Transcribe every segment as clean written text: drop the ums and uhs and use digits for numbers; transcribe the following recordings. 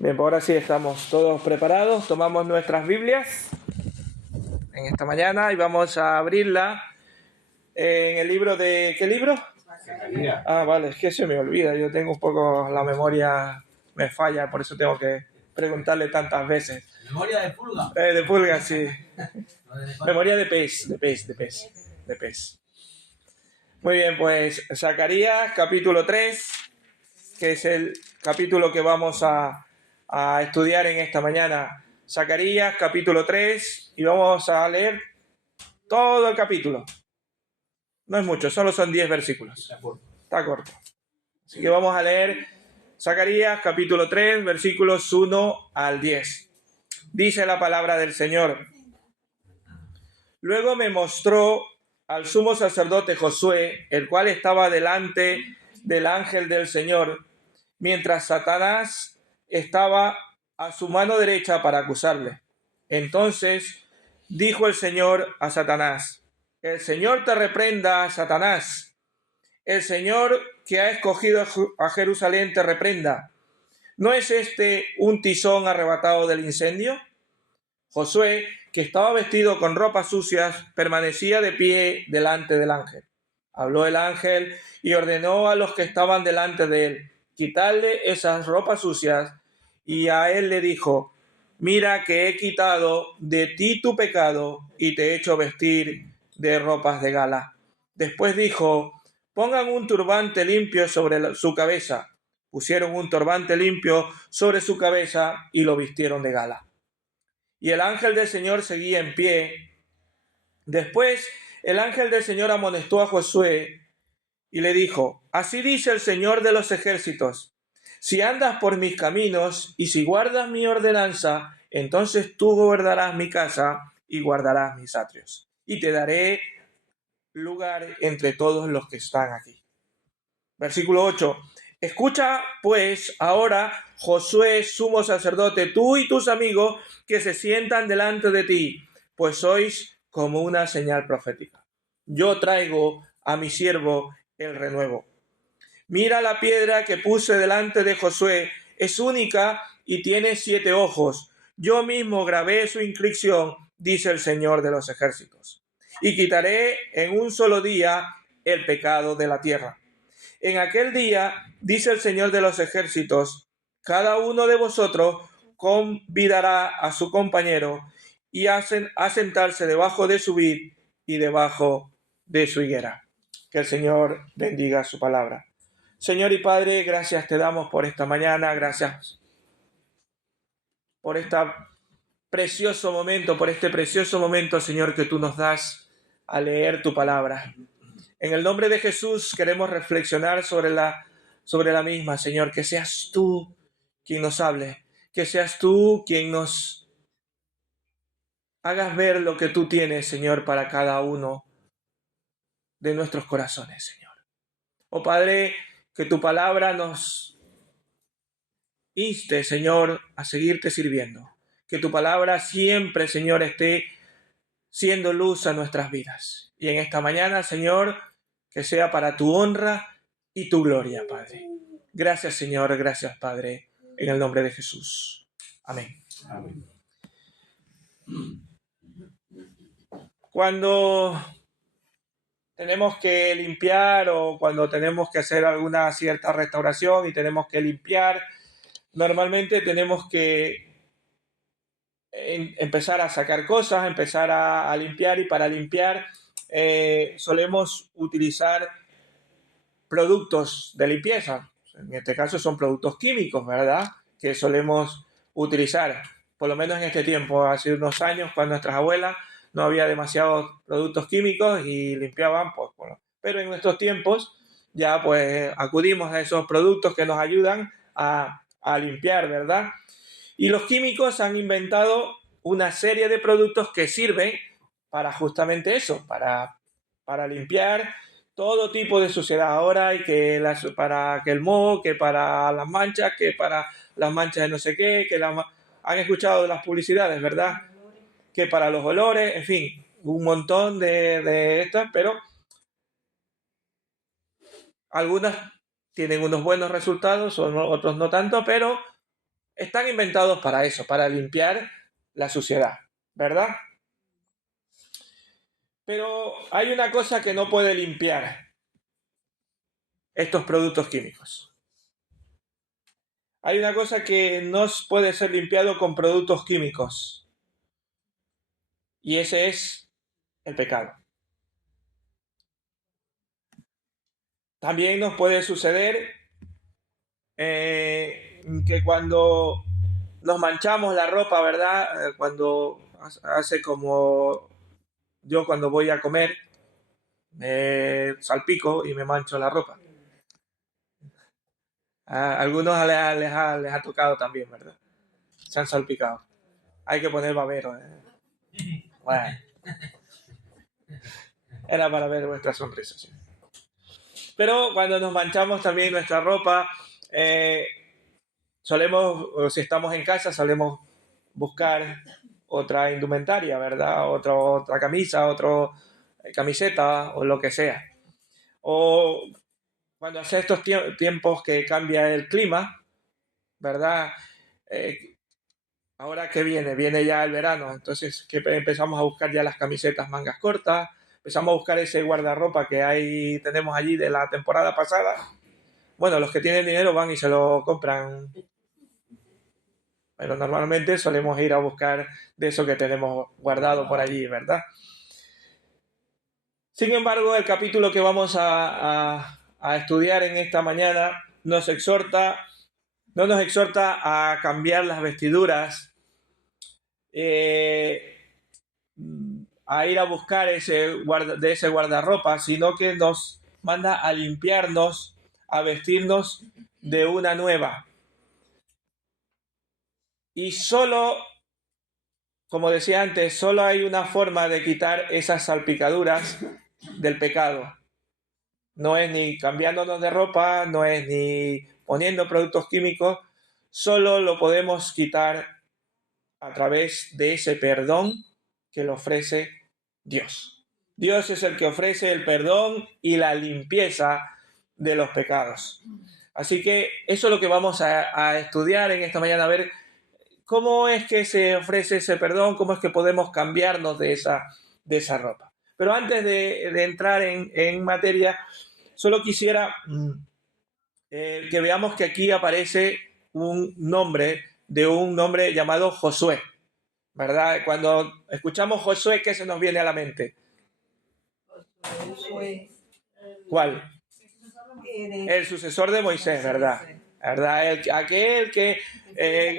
Bien, pues ahora sí estamos todos preparados. Tomamos nuestras Biblias en esta mañana y vamos a abrirla en el libro de... ¿Qué libro? Zacarías. Ah, vale, es que se me olvida. Yo tengo un poco la memoria, me falla, por eso tengo que preguntarle tantas veces. Memoria de pulga. De pulga, sí. Memoria de pez. Muy bien, pues Zacarías, capítulo 3, que es el capítulo que vamos a estudiar en esta mañana. Zacarías, capítulo 3, y vamos a leer todo el capítulo. No es mucho, solo son 10 versículos. Está corto. Así que vamos a leer Zacarías, capítulo 3, versículos 1 al 10. Dice la palabra del Señor. Luego me mostró al sumo sacerdote Josué, el cual estaba delante del ángel del Señor, mientras Satanás estaba a su mano derecha para acusarle. Entonces dijo el Señor a Satanás: el Señor te reprenda, Satanás. El Señor que ha escogido a Jerusalén te reprenda. ¿No es este un tizón arrebatado del incendio? Josué, que estaba vestido con ropas sucias, permanecía de pie delante del ángel. Habló el ángel y ordenó a los que estaban delante de él: quitarle esas ropas sucias, y a él le dijo: mira que he quitado de ti tu pecado y te he hecho vestir de ropas de gala. Después dijo: pongan un turbante limpio sobre su cabeza. Pusieron un turbante limpio sobre su cabeza y lo vistieron de gala. Y el ángel del Señor seguía en pie. Después el ángel del Señor amonestó a Josué y le dijo: así dice el Señor de los ejércitos: si andas por mis caminos y si guardas mi ordenanza, entonces tú gobernarás mi casa y guardarás mis atrios, y te daré lugar entre todos los que están aquí. Versículo 8. Escucha pues ahora, Josué, sumo sacerdote, tú y tus amigos que se sientan delante de ti, pues sois como una señal profética. Yo traigo a mi siervo el renuevo. Mira la piedra que puse delante de Josué, es única y tiene 7 ojos. Yo mismo grabé su inscripción, dice el Señor de los ejércitos, y quitaré en un solo día el pecado de la tierra. En aquel día, dice el Señor de los ejércitos, cada uno de vosotros convidará a su compañero y a sentarse debajo de su vid y debajo de su higuera. Que el Señor bendiga su palabra. Señor y Padre, gracias te damos por esta mañana, gracias por este precioso momento, Señor, que tú nos das a leer tu palabra. En el nombre de Jesús queremos reflexionar sobre la misma, Señor, que seas tú quien nos hable, que seas tú quien nos hagas ver lo que tú tienes, Señor, para cada uno de nuestros corazones, Señor. Oh Padre, que tu palabra nos inste, Señor, a seguirte sirviendo. Que tu palabra siempre, Señor, esté siendo luz a nuestras vidas. Y en esta mañana, Señor, que sea para tu honra y tu gloria, Padre. Gracias, Señor, gracias, Padre, en el nombre de Jesús. Amén. Amén. Cuando tenemos que limpiar o cuando tenemos que hacer alguna cierta restauración y tenemos que limpiar, normalmente tenemos que empezar a sacar cosas, empezar a limpiar, y para limpiar solemos utilizar productos de limpieza. En este caso son productos químicos, ¿verdad? Que solemos utilizar, por lo menos en este tiempo, hace unos años, cuando nuestras abuelas no había demasiados productos químicos y limpiaban, pues bueno. Pero en nuestros tiempos ya pues acudimos a esos productos que nos ayudan a limpiar, ¿verdad? Y los químicos han inventado una serie de productos que sirven para justamente eso, para limpiar todo tipo de suciedad. Ahora hay que para que el moho, que para las manchas, que para las manchas de no sé qué, han escuchado de las publicidades, ¿verdad? Que para los olores, en fin, un montón de estas, pero algunas tienen unos buenos resultados, otros no tanto, pero están inventados para eso, para limpiar la suciedad, ¿verdad? Pero hay una cosa que no puede limpiar estos productos químicos. Hay una cosa que no puede ser limpiado con productos químicos. Y ese es el pecado. También nos puede suceder que cuando nos manchamos la ropa, ¿verdad? Cuando hace como yo cuando voy a comer, me salpico y me mancho la ropa. A algunos les ha tocado también, ¿verdad? Se han salpicado. Hay que poner babero. Bueno. Era para ver vuestras sonrisas. ¿Sí? Pero cuando nos manchamos también nuestra ropa, solemos, si estamos en casa, solemos buscar otra indumentaria, ¿verdad? Otra camisa, otra camiseta o lo que sea. O cuando hace estos tiempos que cambia el clima, ¿verdad? Ahora que viene ya el verano, entonces que empezamos a buscar ya las camisetas mangas cortas, empezamos a buscar ese guardarropa que tenemos allí de la temporada pasada. Bueno, los que tienen dinero van y se lo compran, pero normalmente solemos ir a buscar de eso que tenemos guardado por allí, ¿verdad? Sin embargo, el capítulo que vamos a estudiar en esta mañana no nos exhorta a cambiar las vestiduras, a ir a buscar ese guardarropa, sino que nos manda a limpiarnos, a vestirnos de una nueva. Y solo, como decía antes, solo hay una forma de quitar esas salpicaduras del pecado. No es ni cambiándonos de ropa, no es ni poniendo productos químicos, solo lo podemos quitar a través de ese perdón que le ofrece Dios. Dios es el que ofrece el perdón y la limpieza de los pecados. Así que eso es lo que vamos a estudiar en esta mañana, a ver cómo es que se ofrece ese perdón, cómo es que podemos cambiarnos de esa ropa. Pero antes de entrar en materia, solo quisiera que veamos que aquí aparece un nombre llamado Josué, ¿verdad? Cuando escuchamos Josué, ¿qué se nos viene a la mente? Josué. ¿Cuál? El sucesor de Moisés, ¿verdad? ¿Verdad? Aquel que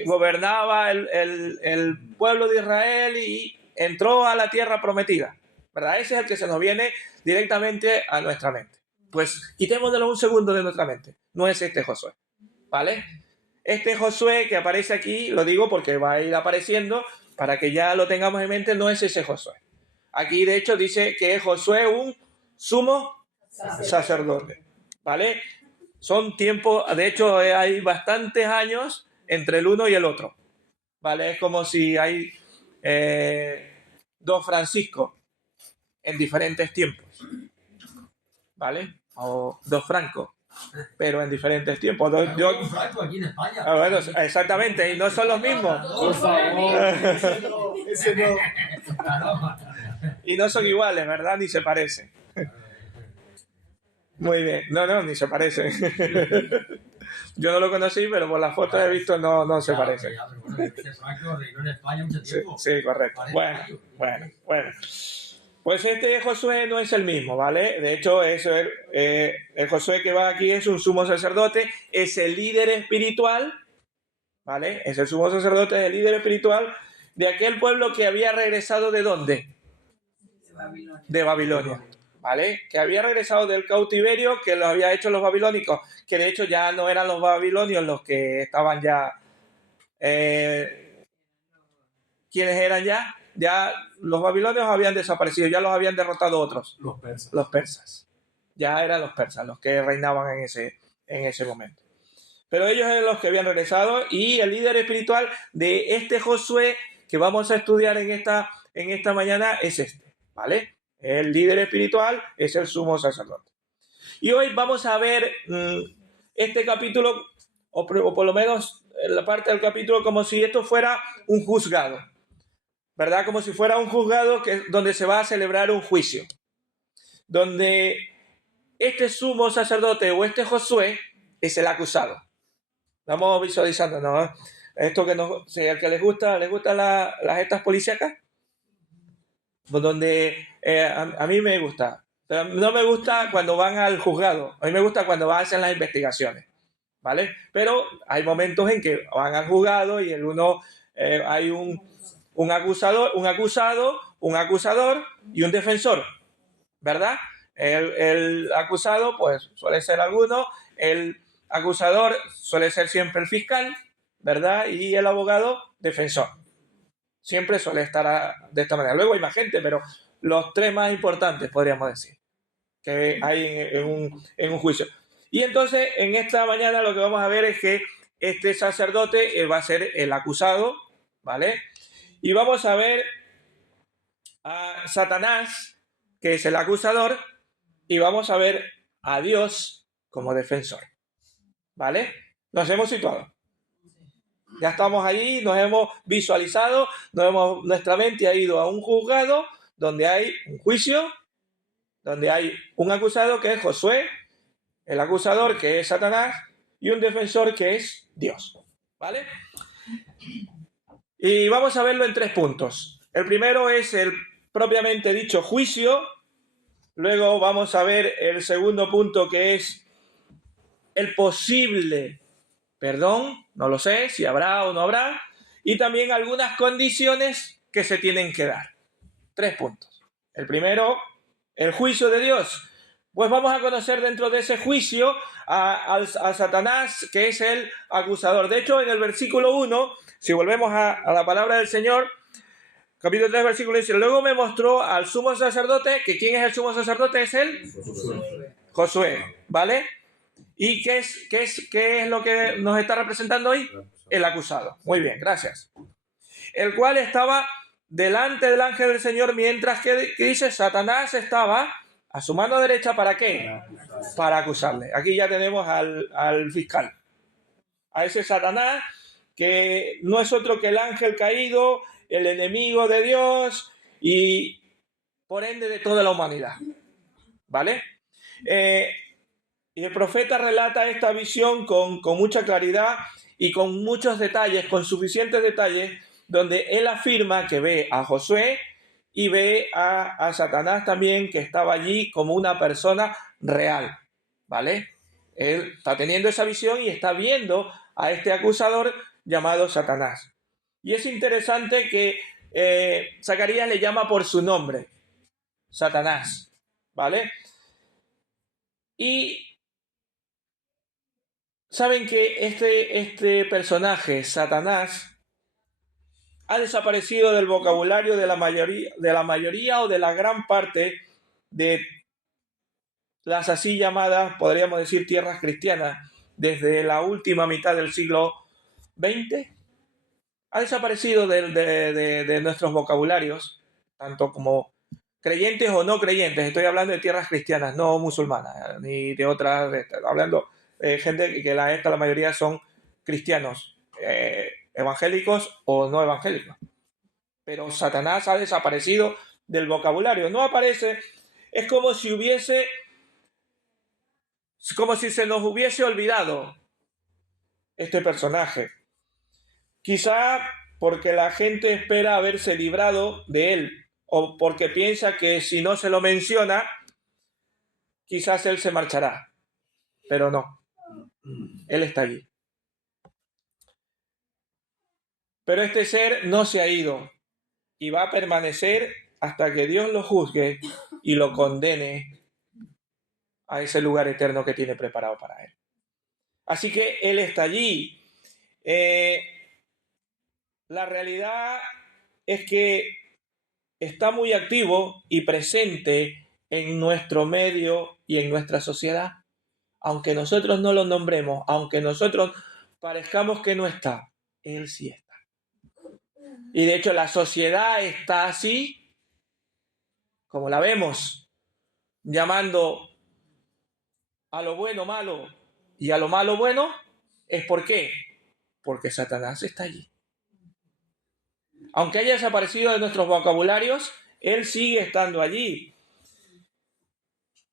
gobernaba el pueblo de Israel y entró a la tierra prometida, ¿verdad? Ese es el que se nos viene directamente a nuestra mente. Pues quitémoslo un segundo de nuestra mente. No es este Josué, ¿vale? Este Josué que aparece aquí, lo digo porque va a ir apareciendo, para que ya lo tengamos en mente, no es ese Josué. Aquí, de hecho, dice que es Josué un sumo sacerdote, ¿vale? Son tiempos, de hecho, hay bastantes años entre el uno y el otro, ¿vale? Es como si hay dos Francisco en diferentes tiempos, ¿vale? O dos Franco, pero en diferentes tiempos. Un Franco aquí en España. Bueno, exactamente, y no son los mismos. Por favor. Ese no. Y no son iguales, ¿verdad? Ni se parecen. Muy bien. No, ni se parecen. Yo no lo conocí, pero por las fotos he visto no se parecen. Franco reinó en España mucho tiempo. Sí, correcto. Bueno. Pues este Josué no es el mismo, ¿vale? De hecho, el Josué que va aquí es un sumo sacerdote, es el líder espiritual, ¿vale? Es el sumo sacerdote, es el líder espiritual de aquel pueblo que había regresado ¿de dónde? De Babilonia, ¿vale? Que había regresado del cautiverio que lo había hecho los babilónicos, que de hecho ya no eran los babilonios los que estaban ya... ¿Quiénes eran ya? Ya los babilonios habían desaparecido, ya los habían derrotado otros. Los persas. Ya eran los persas los que reinaban en ese momento. Pero ellos eran los que habían regresado y el líder espiritual de este Josué que vamos a estudiar en esta mañana es este, ¿vale? El líder espiritual es el sumo sacerdote. Y hoy vamos a ver este capítulo, o por lo menos la parte del capítulo como si esto fuera un juzgado, ¿verdad? Como si fuera un juzgado donde se va a celebrar un juicio, donde este sumo sacerdote o este Josué es el acusado. Estamos visualizando, ¿no? Esto que nos, si al que les gusta las estas policíacas, pues donde a mí me gusta. Pero no me gusta cuando van al juzgado, a mí me gusta cuando hacen las investigaciones, ¿vale? Pero hay momentos en que van al juzgado y hay un acusador y un defensor, ¿verdad? El acusado, pues, suele ser alguno, el acusador suele ser siempre el fiscal, ¿verdad? Y el abogado, defensor. Siempre suele estar de esta manera. Luego hay más gente, pero los tres más importantes, podríamos decir, que hay en un juicio. Y entonces, en esta mañana lo que vamos a ver es que este sacerdote va a ser el acusado, ¿vale? Y vamos a ver a Satanás, que es el acusador, y vamos a ver a Dios como defensor, ¿vale? Nos hemos situado. Ya estamos allí, nos hemos visualizado, nuestra mente ha ido a un juzgado donde hay un juicio, donde hay un acusado que es Josué, el acusador que es Satanás y un defensor que es Dios, ¿vale? Y vamos a verlo en 3 puntos. El primero es el propiamente dicho juicio. Luego vamos a ver el segundo punto, que es el posible perdón, no lo sé si habrá o no habrá, y también algunas condiciones que se tienen que dar. 3 puntos. El primero, el juicio de Dios. Pues vamos a conocer dentro de ese juicio a Satanás, que es el acusador. De hecho, en el versículo 1, si volvemos a la palabra del Señor, capítulo 3, versículo 1, luego me mostró al sumo sacerdote, que ¿quién es el sumo sacerdote? Es él, Josué, ¿vale? ¿Y qué es lo que nos está representando hoy? El acusado. Muy bien, gracias. El cual estaba delante del ángel del Señor, mientras que dice, Satanás estaba a su mano derecha, ¿para qué? Para acusarle. Aquí ya tenemos al fiscal. A ese Satanás, que no es otro que el ángel caído, el enemigo de Dios y por ende de toda la humanidad. ¿Vale? Y el profeta relata esta visión con mucha claridad y con muchos detalles, con suficientes detalles, donde él afirma que ve a Josué y ve a Satanás también, que estaba allí como una persona real, ¿vale? Él está teniendo esa visión y está viendo a este acusador llamado Satanás. Y es interesante que Zacarías le llama por su nombre, Satanás, ¿vale? Y saben que este personaje, Satanás, ha desaparecido del vocabulario de la mayoría o de la gran parte de las así llamadas, podríamos decir, tierras cristianas, desde la última mitad del siglo XX. Ha desaparecido de nuestros vocabularios, tanto como creyentes o no creyentes. Estoy hablando de tierras cristianas, no musulmanas, ni de otras. Hablando de gente que la mayoría son cristianos, evangélicos o no evangélicos. Pero Satanás ha desaparecido del vocabulario. No aparece. Es como si se nos hubiese olvidado este personaje. Quizá porque la gente espera haberse librado de él, o porque piensa que si no se lo menciona, quizás él se marchará. Pero no, él está allí. Pero este ser no se ha ido y va a permanecer hasta que Dios lo juzgue y lo condene a ese lugar eterno que tiene preparado para él. Así que él está allí. La realidad es que está muy activo y presente en nuestro medio y en nuestra sociedad. Aunque nosotros no lo nombremos, aunque nosotros parezcamos que no está, él sí está. Y de hecho la sociedad está así, como la vemos, llamando a lo bueno malo y a lo malo bueno. ¿Es por qué? Porque Satanás está allí. Aunque haya desaparecido de nuestros vocabularios, él sigue estando allí.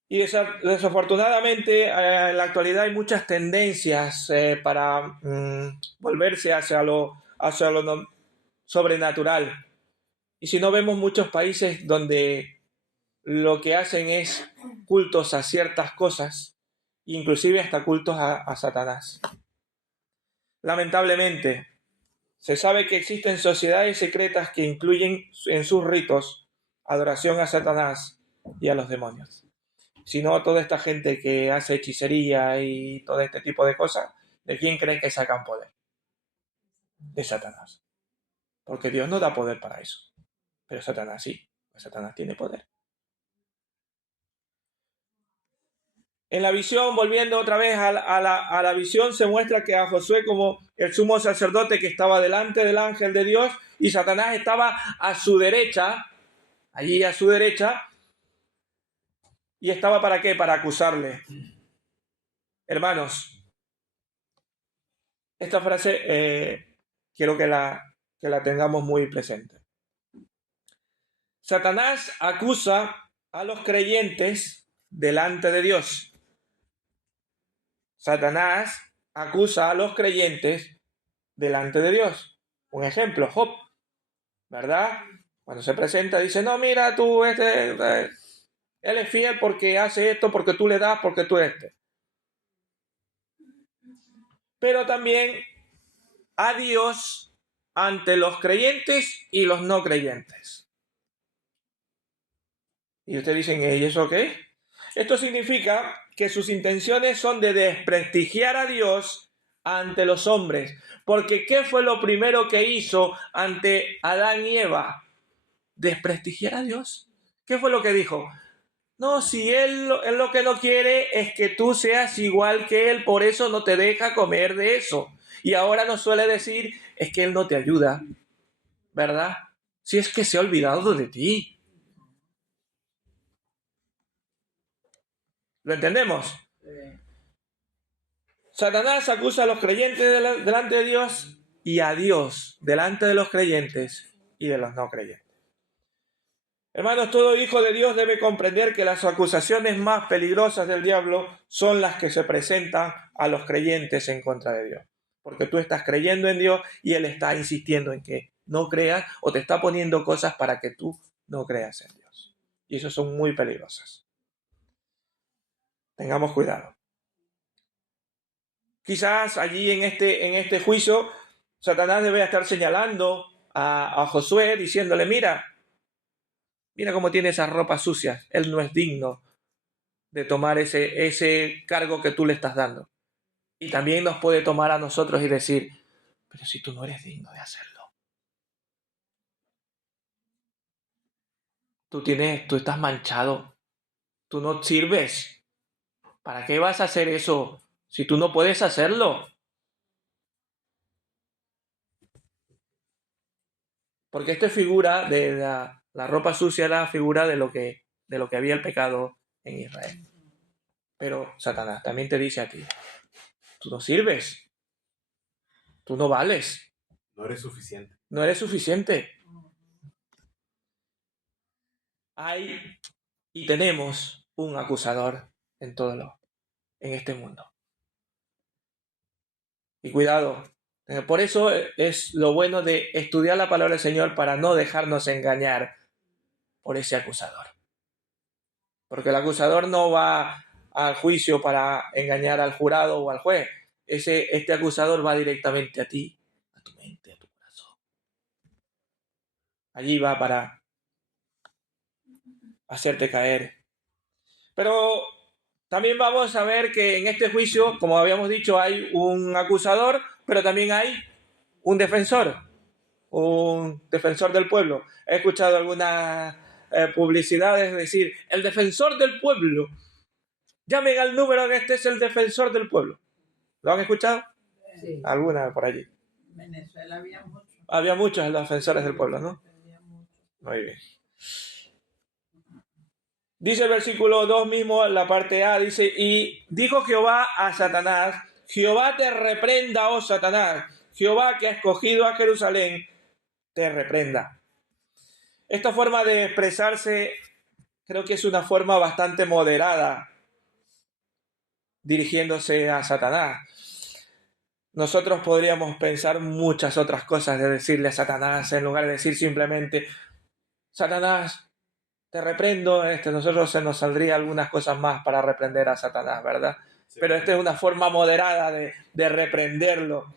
Y desafortunadamente en la actualidad hay muchas tendencias para volverse hacia lo sobrenatural. Y si no, vemos muchos países donde lo que hacen es cultos a ciertas cosas, inclusive hasta cultos a Satanás. Lamentablemente, se sabe que existen sociedades secretas que incluyen en sus ritos adoración a Satanás y a los demonios. Si no, toda esta gente que hace hechicería y todo este tipo de cosas, ¿de quién cree que sacan poder? De Satanás. Porque Dios no da poder para eso. Pero Satanás sí. Satanás tiene poder. En la visión, volviendo otra vez a la visión, se muestra que a Josué como el sumo sacerdote que estaba delante del ángel de Dios y Satanás estaba a su derecha, allí a su derecha, y estaba ¿para qué? Para acusarle. Hermanos, esta frase quiero que la tengamos muy presente. Satanás acusa a los creyentes delante de Dios. Satanás acusa a los creyentes delante de Dios. Un ejemplo, Job, ¿verdad? Cuando se presenta dice, no, mira, tú, él es fiel porque hace esto, porque tú le das, porque tú eres este. Pero también a Dios ante los creyentes y los no creyentes. Y ustedes dicen, ¿y eso qué? Esto significa que sus intenciones son de desprestigiar a Dios ante los hombres. Porque ¿qué fue lo primero que hizo ante Adán y Eva? Desprestigiar a Dios. ¿Qué fue lo que dijo? No, si él lo que no quiere es que tú seas igual que él, por eso no te deja comer de eso. Y ahora nos suele decir, es que él no te ayuda, ¿verdad? Si es que se ha olvidado de ti. ¿Lo entendemos? Satanás acusa a los creyentes delante de Dios y a Dios delante de los creyentes y de los no creyentes. Hermanos, todo hijo de Dios debe comprender que las acusaciones más peligrosas del diablo son las que se presentan a los creyentes en contra de Dios. Porque tú estás creyendo en Dios y Él está insistiendo en que no creas o te está poniendo cosas para que tú no creas en Dios. Y eso son muy peligrosas. Tengamos cuidado. Quizás allí en este juicio, Satanás debe estar señalando a Josué, diciéndole, mira cómo tiene esas ropas sucias, él no es digno de tomar ese cargo que tú le estás dando. Y también nos puede tomar a nosotros y decir, pero si tú no eres digno de hacerlo. Tú estás manchado, tú no sirves. ¿Para qué vas a hacer eso si tú no puedes hacerlo? Porque esta figura de la ropa sucia era la figura de lo que había el pecado en Israel. Pero Satanás también te dice a ti, tú no sirves, tú no vales. No eres suficiente. No eres suficiente. Hay y tenemos un acusador en en este mundo. Y cuidado, por eso es lo bueno de estudiar la palabra del Señor para no dejarnos engañar por ese acusador. Porque el acusador no va al juicio para engañar al jurado o al juez. Este acusador va directamente a ti, a tu mente, a tu corazón. Allí va para hacerte caer. Pero también vamos a ver que en este juicio, como habíamos dicho, hay un acusador, pero también hay un defensor del pueblo. He escuchado algunas publicidades decir, el defensor del pueblo. Llamen al número que este es el defensor del pueblo. ¿Lo han escuchado? Sí. Alguna por allí. En Venezuela había muchos. Había muchos defensores del pueblo, ¿no? Muy bien. Dice el versículo 2 mismo, la parte A, dice, y dijo Jehová a Satanás, Jehová te reprenda, oh Satanás, Jehová, que ha escogido a Jerusalén, te reprenda. Esta forma de expresarse creo que es una forma bastante moderada dirigiéndose a Satanás. Nosotros podríamos pensar muchas otras cosas de decirle a Satanás en lugar de decir simplemente Satanás, te reprendo. Nosotros se nos saldría algunas cosas más para reprender a Satanás, ¿verdad? Sí. Pero esta es una forma moderada de reprenderlo.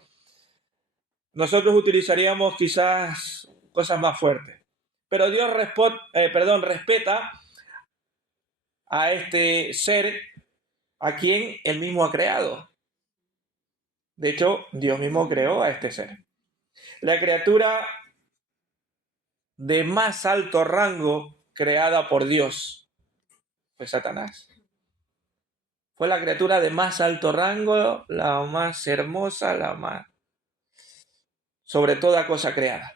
Nosotros utilizaríamos quizás cosas más fuertes. Pero Dios respeta a este ser a quien Él mismo ha creado. De hecho, Dios mismo creó a este ser. La criatura de más alto rango creada por Dios fue Satanás. Fue la criatura de más alto rango, la más hermosa, la más... sobre toda cosa creada.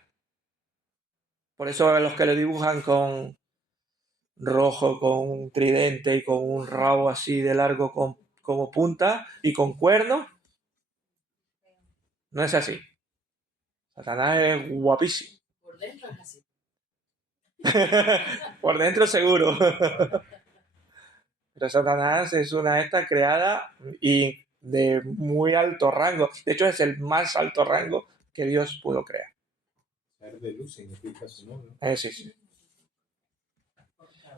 Por eso a los que le dibujan con rojo, con un tridente y con un rabo así de largo como punta y con cuernos, no es así. Satanás es guapísimo. Por dentro es así. Por dentro seguro. Pero Satanás es una esta creada y de muy alto rango. De hecho, es el más alto rango que Dios pudo crear. Ser de luz significa su nombre. Sí.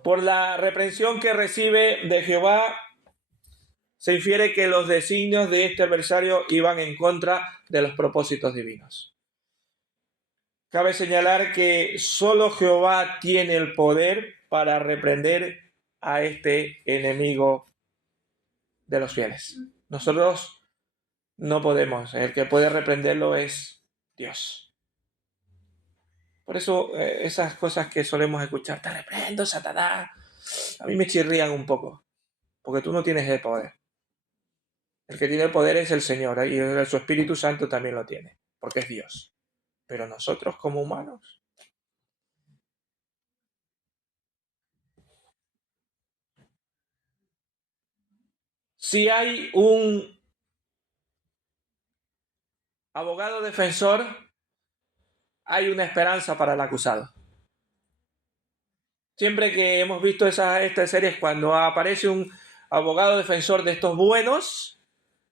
Por la reprensión que recibe de Jehová, se infiere que los designios de este adversario iban en contra de los propósitos divinos. Cabe señalar que solo Jehová tiene el poder para reprender a este enemigo de los fieles. Nosotros no podemos. El que puede reprenderlo es Dios. Por eso esas cosas que solemos escuchar, te reprendo, Satanás, a mí me chirrían un poco, porque tú no tienes el poder. El que tiene el poder es el Señor, y su Espíritu Santo también lo tiene, porque es Dios. Pero nosotros como humanos, si hay un abogado defensor, hay una esperanza para el acusado. Siempre que hemos visto estas series, cuando aparece un abogado defensor de estos buenos,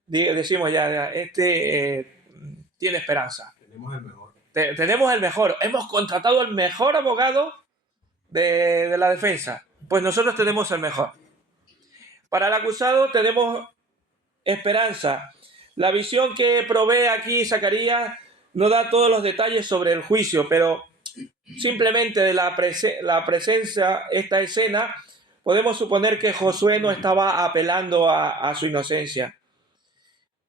decimos ya, tiene esperanza. Tenemos el mejor. Tenemos el mejor. Hemos contratado el mejor abogado de la defensa. Pues nosotros tenemos el mejor. Para el acusado tenemos esperanza. La visión que provee aquí Zacarías no da todos los detalles sobre el juicio, pero simplemente de la presencia, esta escena, podemos suponer que Josué no estaba apelando a su inocencia.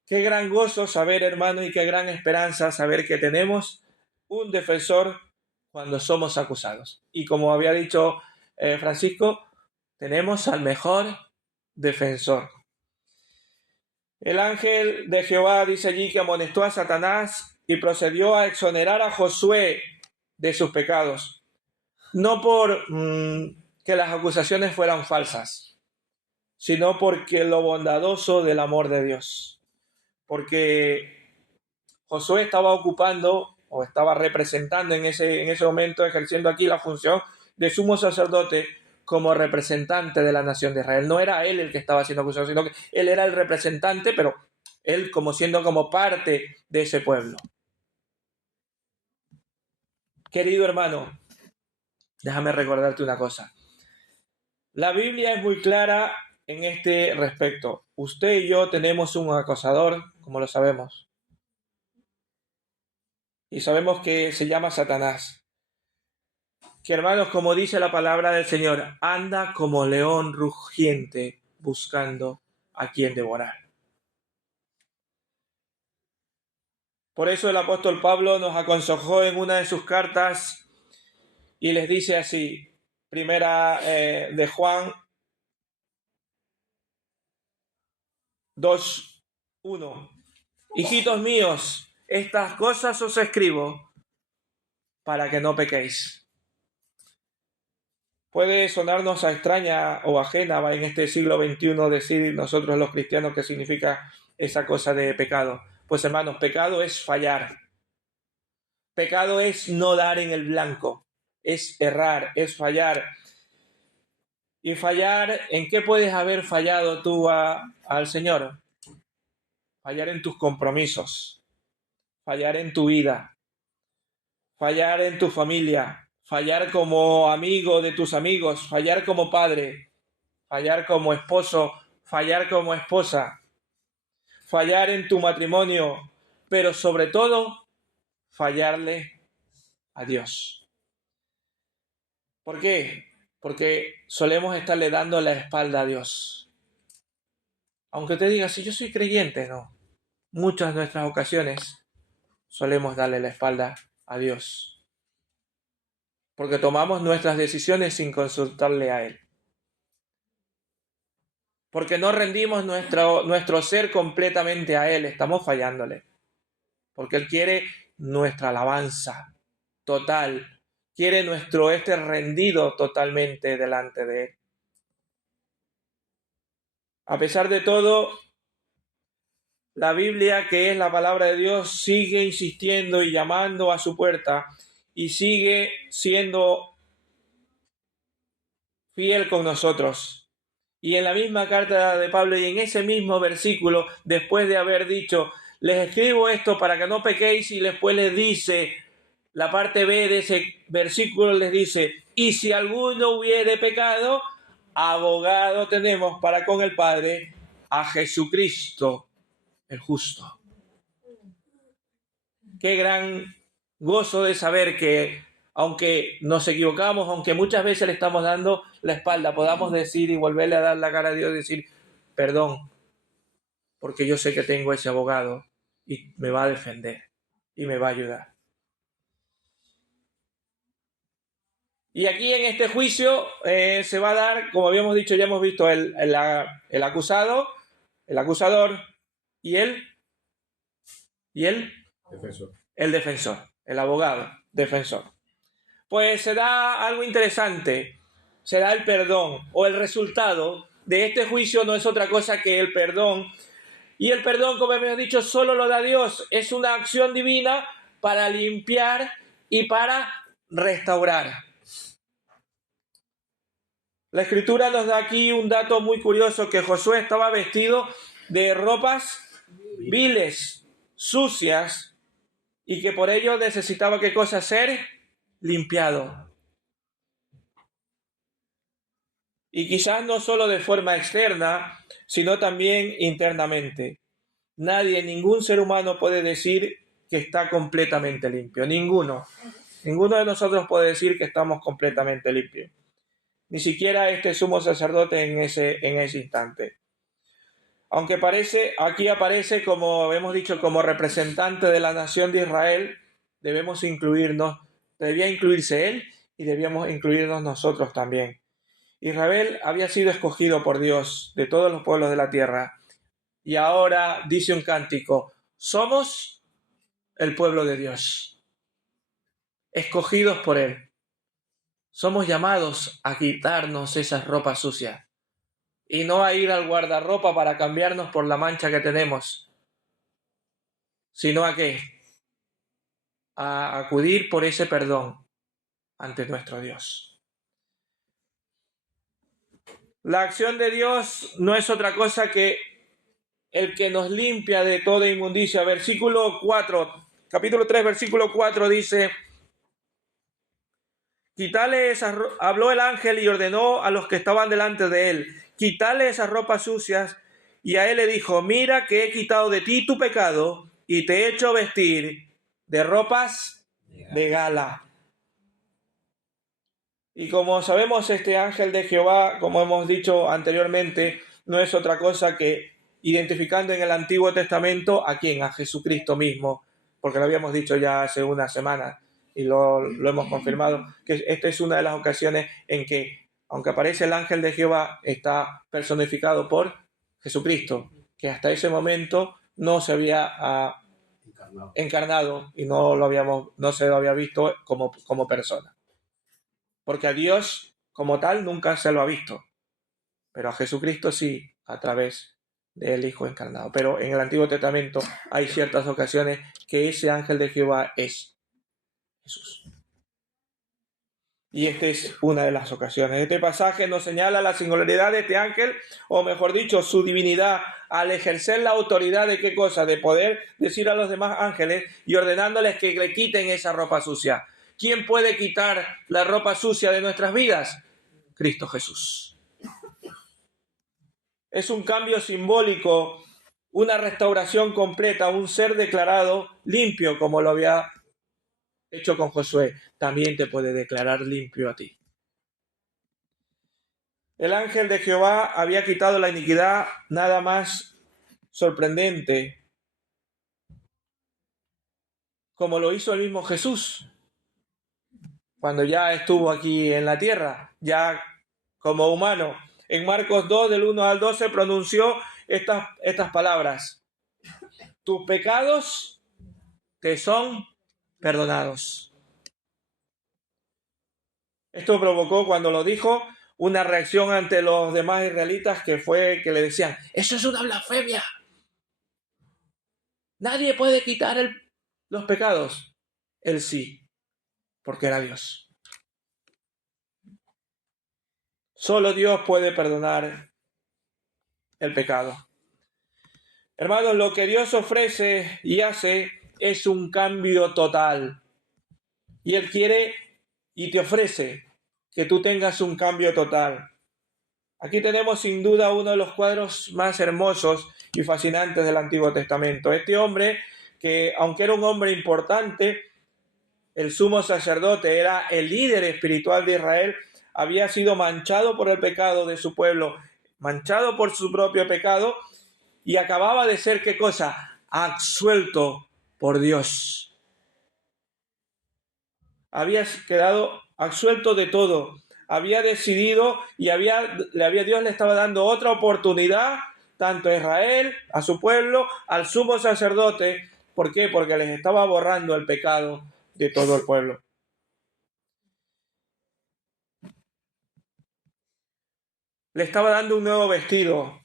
Qué gran gozo saber, hermano, y qué gran esperanza saber que tenemos un defensor cuando somos acusados. Y como había dicho Francisco, tenemos al mejor defensor. El ángel de Jehová dice allí que amonestó a Satanás y procedió a exonerar a Josué de sus pecados. No por que las acusaciones fueran falsas, sino porque lo bondadoso del amor de Dios. Porque Josué estaba ocupando o estaba representando en ese momento, ejerciendo aquí la función de sumo sacerdote como representante de la nación de Israel. No era él el que estaba siendo acusado, sino que él era el representante, pero él siendo como parte de ese pueblo. Querido hermano, déjame recordarte una cosa. La Biblia es muy clara en este respecto. Usted y yo tenemos un acusador, como lo sabemos. Y sabemos que se llama Satanás. Que hermanos, como dice la palabra del Señor, anda como león rugiente buscando a quien devorar. Por eso el apóstol Pablo nos aconsejó en una de sus cartas y les dice así, primera de Juan 2:1. Hijitos míos, estas cosas os escribo para que no pequéis. Puede sonarnos a extraña o ajena en este siglo XXI decir nosotros los cristianos qué significa esa cosa de pecado. Pues hermanos, pecado es fallar. Pecado es no dar en el blanco, es errar, es fallar. ¿Y fallar en qué puedes haber fallado tú al Señor? Fallar en tus compromisos, fallar en tu vida, fallar en tu familia, fallar como amigo de tus amigos, fallar como padre, fallar como esposo, fallar como esposa, fallar en tu matrimonio, pero sobre todo, fallarle a Dios. ¿Por qué? Porque solemos estarle dando la espalda a Dios. Aunque te diga, si yo soy creyente, no. Muchas de nuestras ocasiones solemos darle la espalda a Dios. Porque tomamos nuestras decisiones sin consultarle a Él. Porque no rendimos nuestro ser completamente a Él, estamos fallándole. Porque Él quiere nuestra alabanza total, quiere nuestro rendido totalmente delante de Él. A pesar de todo, la Biblia, que es la palabra de Dios, sigue insistiendo y llamando a su puerta y sigue siendo fiel con nosotros. Y en la misma carta de Pablo y en ese mismo versículo, después de haber dicho, les escribo esto para que no pequéis, y después les dice, la parte B de ese versículo les dice, y si alguno hubiere pecado, abogado tenemos para con el Padre, a Jesucristo el justo. Qué gran gozo de saber que aunque nos equivocamos, aunque muchas veces le estamos dando la espalda, podamos decir y volverle a dar la cara a Dios y decir, perdón, porque yo sé que tengo ese abogado y me va a defender y me va a ayudar. Y aquí en este juicio se va a dar, como habíamos dicho, ya hemos visto el acusado, el acusador y el Defensor. el defensor, el abogado defensor. Pues se da algo interesante, se da el perdón, o el resultado de este juicio no es otra cosa que el perdón. Y el perdón, como hemos dicho, solo lo da Dios, es una acción divina para limpiar y para restaurar. La Escritura nos da aquí un dato muy curioso, que Josué estaba vestido de ropas viles, sucias, y que por ello necesitaba, ¿qué cosa? Ser limpiado. Y quizás no solo de forma externa, sino también internamente. Nadie, ningún ser humano puede decir que está completamente limpio. Ninguno. Ninguno de nosotros puede decir que estamos completamente limpios. Ni siquiera este sumo sacerdote en ese instante. Aunque aquí aparece, como hemos dicho, como representante de la nación de Israel, debemos incluirnos, debía incluirse él y debíamos incluirnos nosotros también. Israel había sido escogido por Dios de todos los pueblos de la tierra. Y ahora dice un cántico, somos el pueblo de Dios, escogidos por Él. Somos llamados a quitarnos esas ropas sucias y no a ir al guardarropa para cambiarnos por la mancha que tenemos, sino a ¿qué? A acudir por ese perdón ante nuestro Dios. La acción de Dios no es otra cosa que el que nos limpia de toda inmundicia. Versículo 4, capítulo 3, versículo 4 dice, habló el ángel y ordenó a los que estaban delante de él, quítale esas ropas sucias, y a él le dijo, mira que he quitado de ti tu pecado y te he hecho vestir de ropas de gala. Y como sabemos, este ángel de Jehová, como hemos dicho anteriormente, no es otra cosa que identificando en el Antiguo Testamento a quién, a Jesucristo mismo, porque lo habíamos dicho ya hace una semana y lo hemos confirmado, que esta es una de las ocasiones en que, aunque aparece el ángel de Jehová, está personificado por Jesucristo, que hasta ese momento no se había encarnado y no se lo había visto como persona. Porque a Dios como tal nunca se lo ha visto, pero a Jesucristo sí, a través del Hijo encarnado. Pero en el Antiguo Testamento hay ciertas ocasiones que ese ángel de Jehová es Jesús. Y esta es una de las ocasiones. Este pasaje nos señala la singularidad de este ángel, o mejor dicho, su divinidad, al ejercer la autoridad de qué cosa, de poder decir a los demás ángeles y ordenándoles que le quiten esa ropa sucia. ¿Quién puede quitar la ropa sucia de nuestras vidas? Cristo Jesús. Es un cambio simbólico, una restauración completa, un ser declarado limpio, como lo había hecho con Josué, también te puede declarar limpio a ti. El ángel de Jehová había quitado la iniquidad, nada más sorprendente, como lo hizo el mismo Jesús, cuando ya estuvo aquí en la tierra, ya como humano. En Marcos 2, del 1 al 12, pronunció estas palabras: tus pecados te son perdonados. Esto provocó, cuando lo dijo, una reacción ante los demás israelitas, que fue que le decían: eso es una blasfemia. Nadie puede quitar los pecados. Él sí, porque era Dios. Solo Dios puede perdonar el pecado. Hermanos, lo que Dios ofrece y hace es un cambio total. Y Él quiere y te ofrece que tú tengas un cambio total. Aquí tenemos sin duda uno de los cuadros más hermosos y fascinantes del Antiguo Testamento. Este hombre, que aunque era un hombre importante, el sumo sacerdote, era el líder espiritual de Israel, había sido manchado por el pecado de su pueblo, manchado por su propio pecado, y acababa de ser, ¿qué cosa? Absuelto por Dios. Había quedado absuelto de todo. Había decidido y Dios le estaba dando otra oportunidad, tanto a Israel, a su pueblo, al sumo sacerdote. ¿Por qué? Porque les estaba borrando el pecado de todo el pueblo. Le estaba dando un nuevo vestido,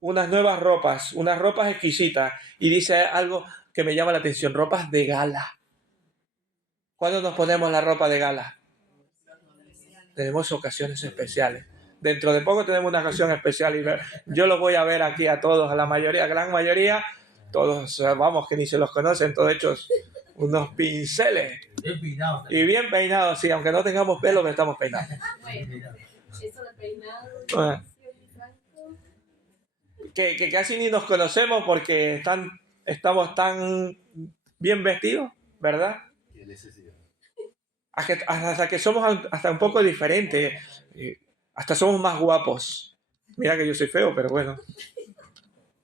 unas nuevas ropas, unas ropas exquisitas. Y dice algo que me llama la atención: ropas de gala. ¿Cuándo nos ponemos la ropa de gala? Tenemos ocasiones especiales. Dentro de poco tenemos una ocasión especial y yo los voy a ver aquí a todos, a la mayoría, gran mayoría, todos, vamos, que ni se los conocen, todos hechos unos pinceles. Bien peinado. Y bien peinados, sí, aunque no tengamos pelo, pero estamos peinados. Eso de peinado. Bueno, que casi ni nos conocemos porque estamos tan bien vestidos, ¿verdad? Qué necesidad. Hasta que somos hasta un poco diferentes, hasta somos más guapos. Mira que yo soy feo, pero bueno.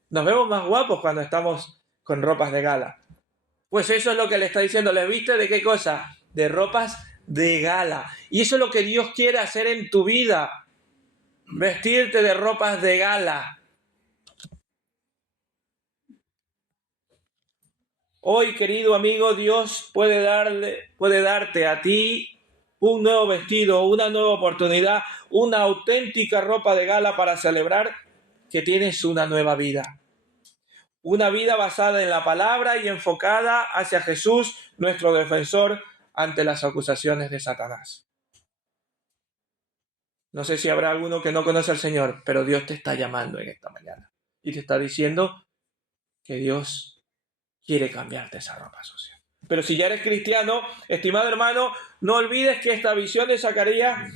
Nos vemos más guapos cuando estamos con ropas de gala. Pues eso es lo que le está diciendo. ¿Les viste de qué cosa? De ropas de gala. Y eso es lo que Dios quiere hacer en tu vida. Vestirte de ropas de gala. Hoy, querido amigo, Dios puede darte a ti un nuevo vestido, una nueva oportunidad, una auténtica ropa de gala para celebrar que tienes una nueva vida. Una vida basada en la palabra y enfocada hacia Jesús, nuestro defensor, ante las acusaciones de Satanás. No sé si habrá alguno que no conoce al Señor, pero Dios te está llamando en esta mañana y te está diciendo que Dios quiere cambiarte esa ropa sucia. Pero si ya eres cristiano, estimado hermano, no olvides que esta visión de Zacarías,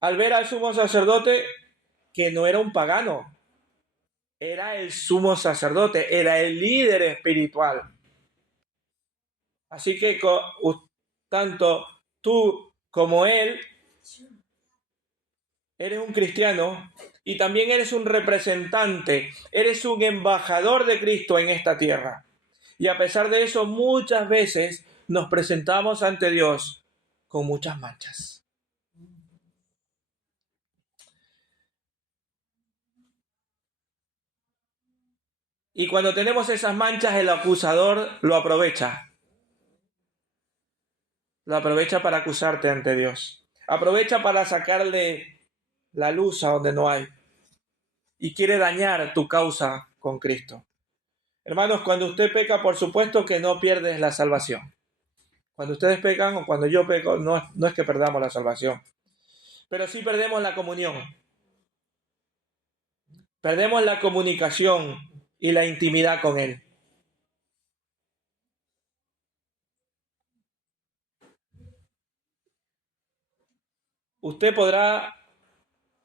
al ver al sumo sacerdote, que no era un pagano, era el sumo sacerdote, era el líder espiritual. Así que tanto tú como él eres un cristiano y también eres un representante, eres un embajador de Cristo en esta tierra. Y a pesar de eso, muchas veces nos presentamos ante Dios con muchas manchas. Y cuando tenemos esas manchas, el acusador lo aprovecha. Lo aprovecha para acusarte ante Dios. Aprovecha para sacarle la luz a donde no hay. y quiere dañar tu causa con Cristo. Hermanos, cuando usted peca, por supuesto que no pierdes la salvación. Cuando ustedes pecan o cuando yo peco, no es que perdamos la salvación, pero sí perdemos la comunión. Perdemos la comunicación y la intimidad con Él. Usted podrá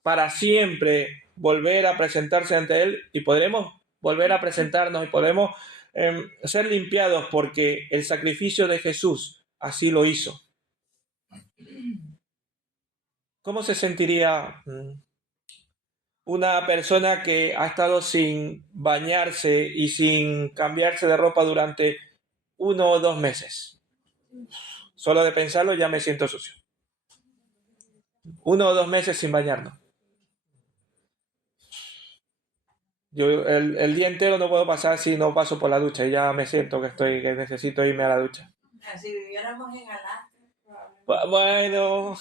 para siempre volver a presentarse ante Él y podremos volver a presentarnos y podemos ser limpiados porque el sacrificio de Jesús así lo hizo. ¿Cómo se sentiría una persona que ha estado sin bañarse y sin cambiarse de ropa durante 1 o 2 meses? Solo de pensarlo ya me siento sucio. 1 o 2 meses sin bañarnos. Yo el día entero no puedo pasar si no paso por la ducha y ya me siento que necesito irme a la ducha. Si viviéramos en Alaska. Bueno.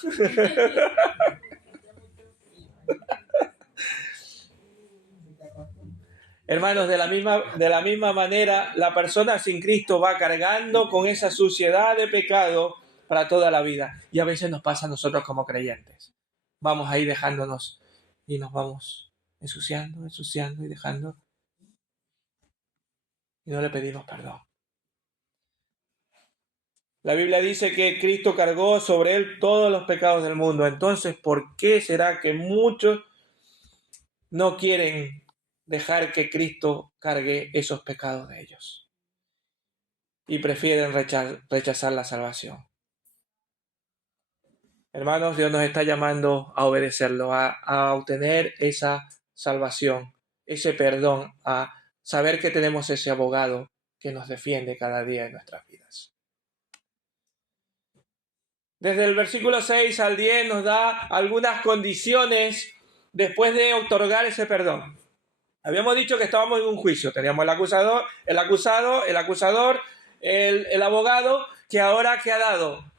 Hermanos, de la misma manera, la persona sin Cristo va cargando con esa suciedad de pecado para toda la vida. Y a veces nos pasa a nosotros como creyentes. Vamos ahí dejándonos y nos vamos ensuciando y dejando. Y no le pedimos perdón. La Biblia dice que Cristo cargó sobre él todos los pecados del mundo. Entonces, ¿por qué será que muchos no quieren dejar que Cristo cargue esos pecados de ellos? Y prefieren rechazar la salvación. Hermanos, Dios nos está llamando a obedecerlo, a obtener esa salvación, ese perdón, a saber que tenemos ese abogado que nos defiende cada día en nuestras vidas. Desde el versículo 6 al 10 nos da algunas condiciones después de otorgar ese perdón. Habíamos dicho que estábamos en un juicio. Teníamos el acusador, el abogado, que ahora ¿qué ha dado?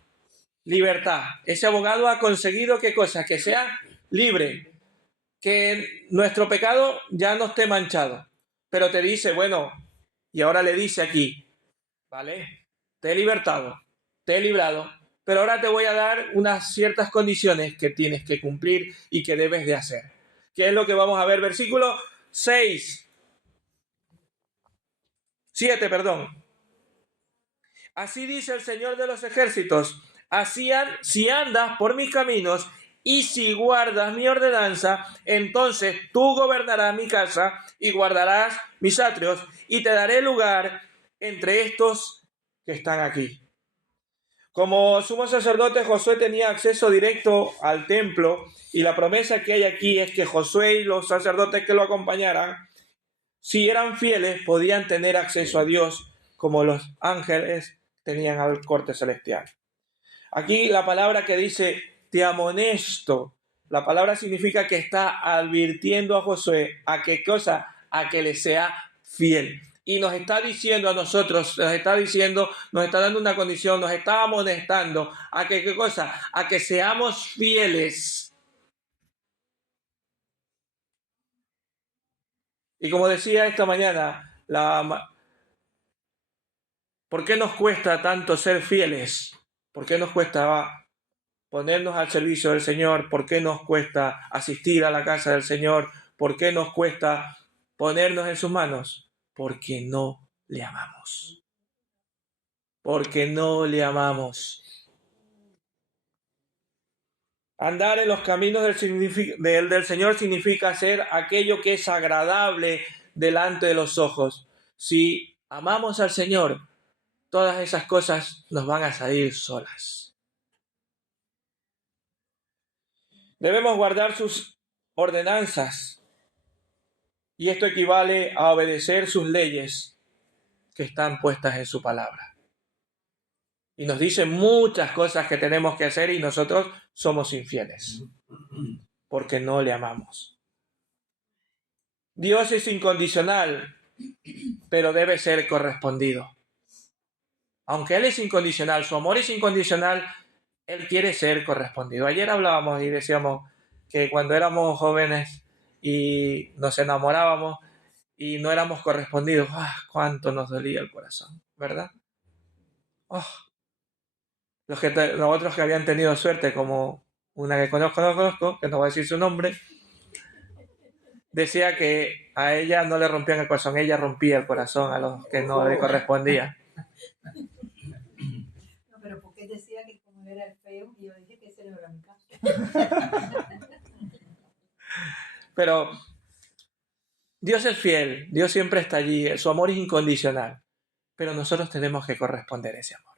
Libertad. Ese abogado ha conseguido ¿qué cosa? Que sea libre. Que nuestro pecado ya no esté manchado. Pero te dice, bueno, y ahora le dice aquí, ¿vale? Te he libertado, te he librado, pero ahora te voy a dar unas ciertas condiciones que tienes que cumplir y que debes de hacer. ¿Qué es lo que vamos a ver? Versículo 7, Así dice el Señor de los ejércitos, si andas por mis caminos y si guardas mi ordenanza, entonces tú gobernarás mi casa y guardarás mis atrios y te daré lugar entre estos que están aquí. Como sumo sacerdote, Josué tenía acceso directo al templo y la promesa que hay aquí es que Josué y los sacerdotes que lo acompañaran, si eran fieles, podían tener acceso a Dios como los ángeles tenían al corte celestial. Aquí la palabra que dice te amonesto, la palabra significa que está advirtiendo a Josué a qué cosa, a que le sea fiel. Y nos está diciendo a nosotros, nos está dando una condición, nos está amonestando a que, ¿qué cosa? A que seamos fieles. Y como decía esta mañana, ¿por qué nos cuesta tanto ser fieles? ¿Por qué nos cuesta ponernos al servicio del Señor? ¿Por qué nos cuesta asistir a la casa del Señor? ¿Por qué nos cuesta ponernos en sus manos? Porque no le amamos. Porque no le amamos. Andar en los caminos del Señor significa hacer aquello que es agradable delante de los ojos. Si amamos al Señor, todas esas cosas nos van a salir solas. Debemos guardar sus ordenanzas. Y esto equivale a obedecer sus leyes que están puestas en su palabra. Y nos dice muchas cosas que tenemos que hacer y nosotros somos infieles porque no le amamos. Dios es incondicional, pero debe ser correspondido. Aunque Él es incondicional, su amor es incondicional, Él quiere ser correspondido. Ayer hablábamos y decíamos que cuando éramos jóvenes y nos enamorábamos y no éramos correspondidos. ¡Ah, cuánto nos dolía el corazón! ¿Verdad? ¡Oh! Los otros que habían tenido suerte, como una que conozco, que no voy a decir su nombre, decía que a ella no le rompían el corazón, ella rompía el corazón a los que no le correspondía. No, pero porque decía que como era el feo, y yo dije que ese era mi caso. Pero Dios es fiel, Dios siempre está allí, su amor es incondicional, pero nosotros tenemos que corresponder ese amor.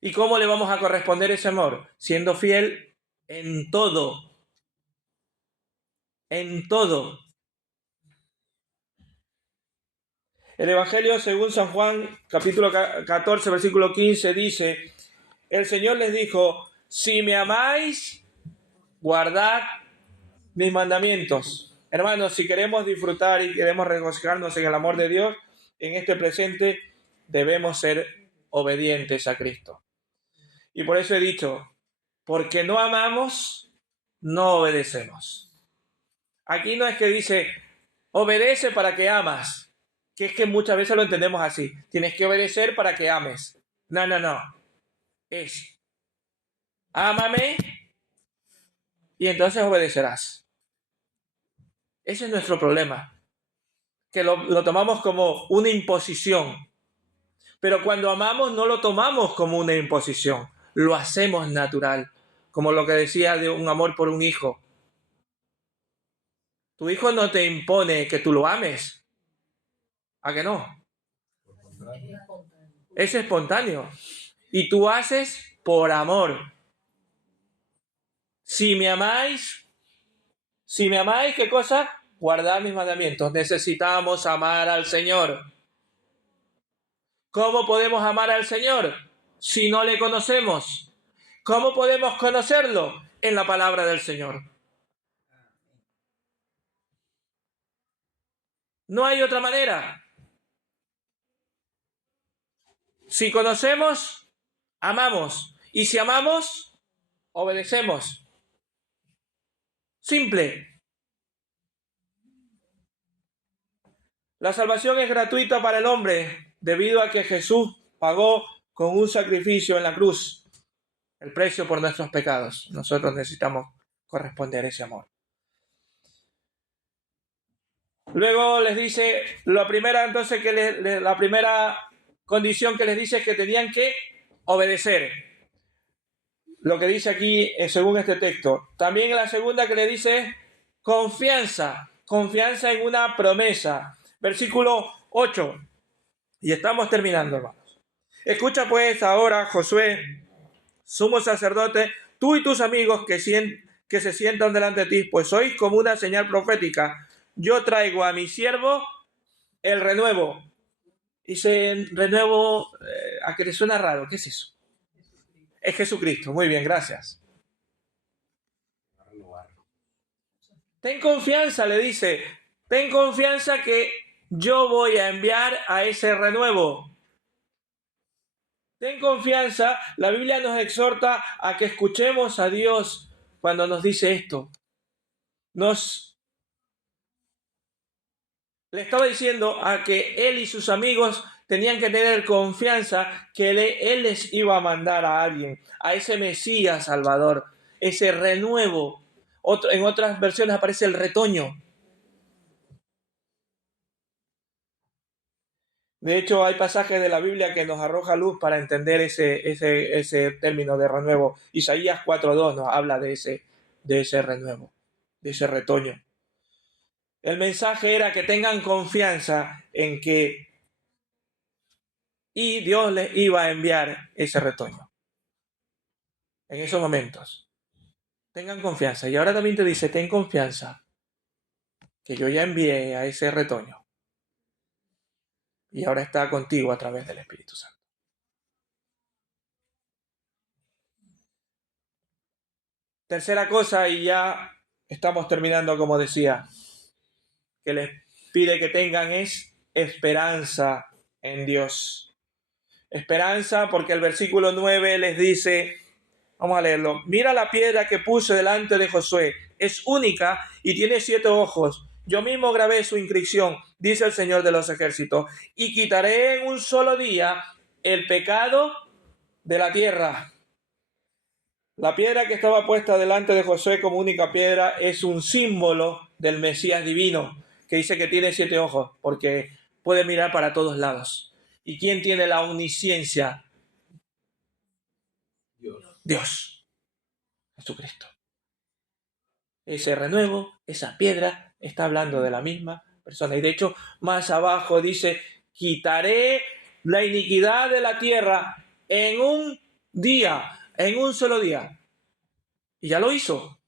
¿Y cómo le vamos a corresponder ese amor? Siendo fiel en todo. En todo. El Evangelio según San Juan, capítulo 14, versículo 15, dice: el Señor les dijo, si me amáis, guardad mis mandamientos. Hermanos, si queremos disfrutar y queremos regocijarnos en el amor de Dios, en este presente debemos ser obedientes a Cristo. Y por eso he dicho, porque no amamos, no obedecemos. Aquí no es que dice, obedece para que amas, que es que muchas veces lo entendemos así. Tienes que obedecer para que ames. No. Es, ámame y entonces obedecerás. Ese es nuestro problema, que lo tomamos como una imposición. Pero cuando amamos no lo tomamos como una imposición, lo hacemos natural, como lo que decía de un amor por un hijo. Tu hijo no te impone que tú lo ames. ¿A que no? Es espontáneo. Y tú haces por amor. Si me amáis, ¿qué cosa? Guardad mis mandamientos. Necesitamos amar al Señor. ¿Cómo podemos amar al Señor si no le conocemos? ¿Cómo podemos conocerlo? En la palabra del Señor. No hay otra manera. Si conocemos, amamos. Y si amamos, obedecemos. Simple. La salvación es gratuita para el hombre debido a que Jesús pagó con un sacrificio en la cruz el precio por nuestros pecados. Nosotros necesitamos corresponder a ese amor. Luego les dice, la primera condición que les dice es que tenían que obedecer. Lo que dice aquí, según este texto. También la segunda que le dice es confianza en una promesa. Versículo 8. Y estamos terminando, hermanos. Escucha pues ahora, Josué, sumo sacerdote, tú y tus amigos que se sientan delante de ti, pues sois como una señal profética. Yo traigo a mi siervo el renuevo. Dice renuevo, a que te suena raro. ¿Qué es eso? Es Jesucristo. Muy bien, gracias. Ten confianza, le dice. Ten confianza que yo voy a enviar a ese renuevo. Ten confianza. La Biblia nos exhorta a que escuchemos a Dios cuando nos dice esto. Le estaba diciendo a que él y sus amigos tenían que tener confianza que él les iba a mandar a alguien, a ese Mesías Salvador, ese renuevo. En otras versiones aparece el retoño. De hecho, hay pasajes de la Biblia que nos arroja luz para entender ese término de renuevo. Isaías 4:2 nos habla de ese renuevo, de ese retoño. El mensaje era que tengan confianza en que y Dios les iba a enviar ese retoño. En esos momentos. Tengan confianza. Y ahora también te dice, ten confianza que yo ya envié a ese retoño. Y ahora está contigo a través del Espíritu Santo. Tercera cosa, y ya estamos terminando, como decía, que les pide que tengan es esperanza en Dios. Esperanza porque el versículo 9 les dice, vamos a leerlo, mira la piedra que puse delante de Josué, es única y tiene 7 ojos. Yo mismo grabé su inscripción, dice el Señor de los ejércitos, y quitaré en un solo día el pecado de la tierra. La piedra que estaba puesta delante de Josué como única piedra es un símbolo del Mesías divino, que dice que tiene 7 ojos, porque puede mirar para todos lados. ¿Y quién tiene la omnisciencia? Dios, Jesucristo. Ese renuevo, esa piedra, está hablando de la misma persona. Y de hecho, más abajo dice, quitaré la iniquidad de la tierra en un día, en un solo día. Y ya lo hizo.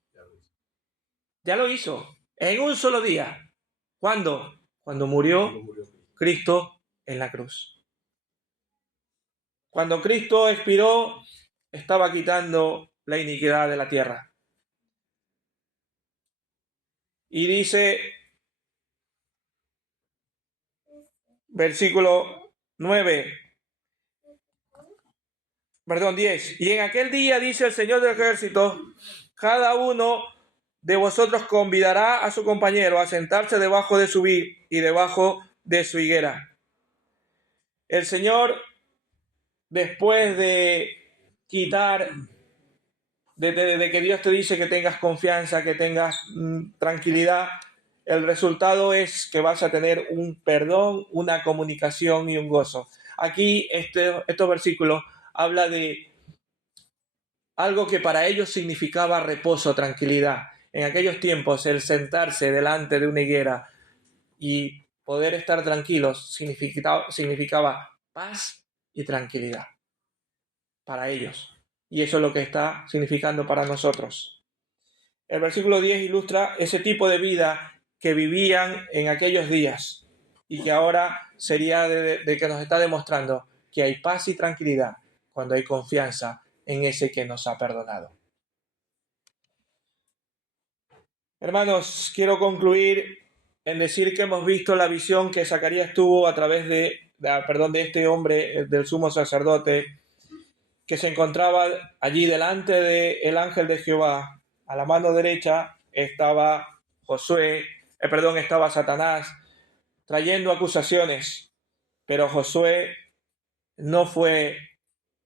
Ya lo hizo. En un solo día. ¿Cuándo? Cuando murió Cristo en la cruz. Cuando Cristo expiró, estaba quitando la iniquidad de la tierra. Y dice, versículo 10. Y en aquel día, dice el Señor del ejército, cada uno de vosotros convidará a su compañero a sentarse debajo de su vid y debajo de su higuera. El Señor, después de quitar, de que Dios te dice que tengas confianza, que tengas tranquilidad, el resultado es que vas a tener un perdón, una comunicación y un gozo. Aquí estos versículos habla de algo que para ellos significaba reposo, tranquilidad. En aquellos tiempos, el sentarse delante de una higuera y poder estar tranquilos significaba paz y tranquilidad para ellos. Y eso es lo que está significando para nosotros. El versículo 10 ilustra ese tipo de vida que vivían en aquellos días y que ahora sería de que nos está demostrando que hay paz y tranquilidad cuando hay confianza en ese que nos ha perdonado. Hermanos, quiero concluir en decir que hemos visto la visión que Zacarías tuvo a través de este hombre, del sumo sacerdote, que se encontraba allí delante del ángel de Jehová. A la mano derecha estaba estaba Satanás trayendo acusaciones, pero Josué no fue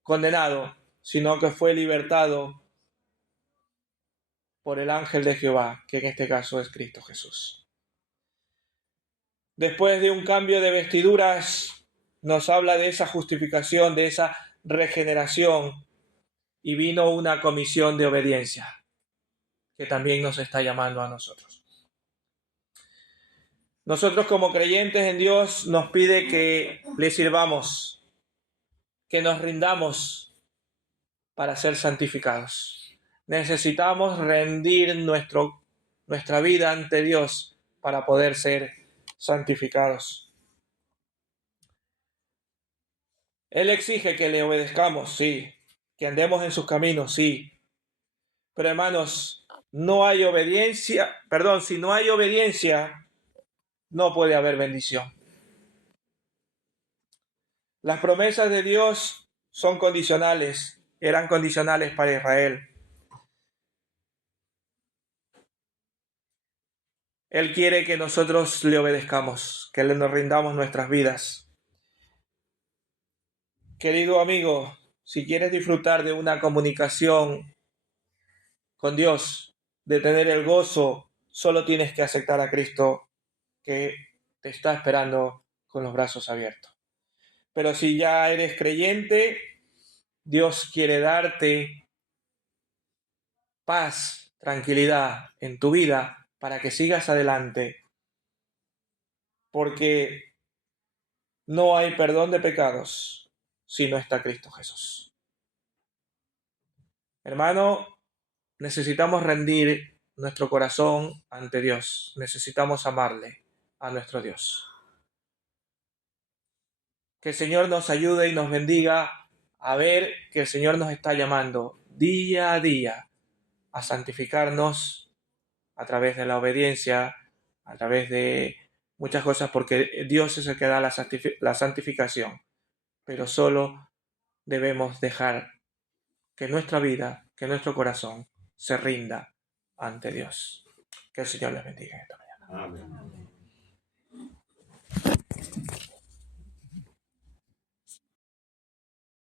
condenado, sino que fue libertado por el ángel de Jehová, que en este caso es Cristo Jesús. Después de un cambio de vestiduras, nos habla de esa justificación, de esa regeneración, y vino una comisión de obediencia, que también nos está llamando a nosotros. Nosotros como creyentes en Dios nos pide que le sirvamos, que nos rindamos para ser santificados. Necesitamos rendir nuestra vida ante Dios para poder ser santificados. Él exige que le obedezcamos, sí, que andemos en sus caminos, sí. Pero hermanos, si no hay obediencia, no puede haber bendición. Las promesas de Dios son condicionales, eran condicionales para Israel. Él quiere que nosotros le obedezcamos, que nos rindamos nuestras vidas. Querido amigo, si quieres disfrutar de una comunicación con Dios, de tener el gozo, solo tienes que aceptar a Cristo, que te está esperando con los brazos abiertos. Pero si ya eres creyente, Dios quiere darte paz, tranquilidad en tu vida para que sigas adelante, porque no hay perdón de pecados si no está Cristo Jesús. Hermano, necesitamos rendir nuestro corazón ante Dios. Necesitamos amarle a nuestro Dios. Que el Señor nos ayude y nos bendiga a ver que el Señor nos está llamando día a día a santificarnos a través de la obediencia, a través de muchas cosas, porque Dios es el que da la santificación. Pero solo debemos dejar que nuestra vida, que nuestro corazón se rinda ante Dios. Que el Señor les bendiga en esta mañana. Amén.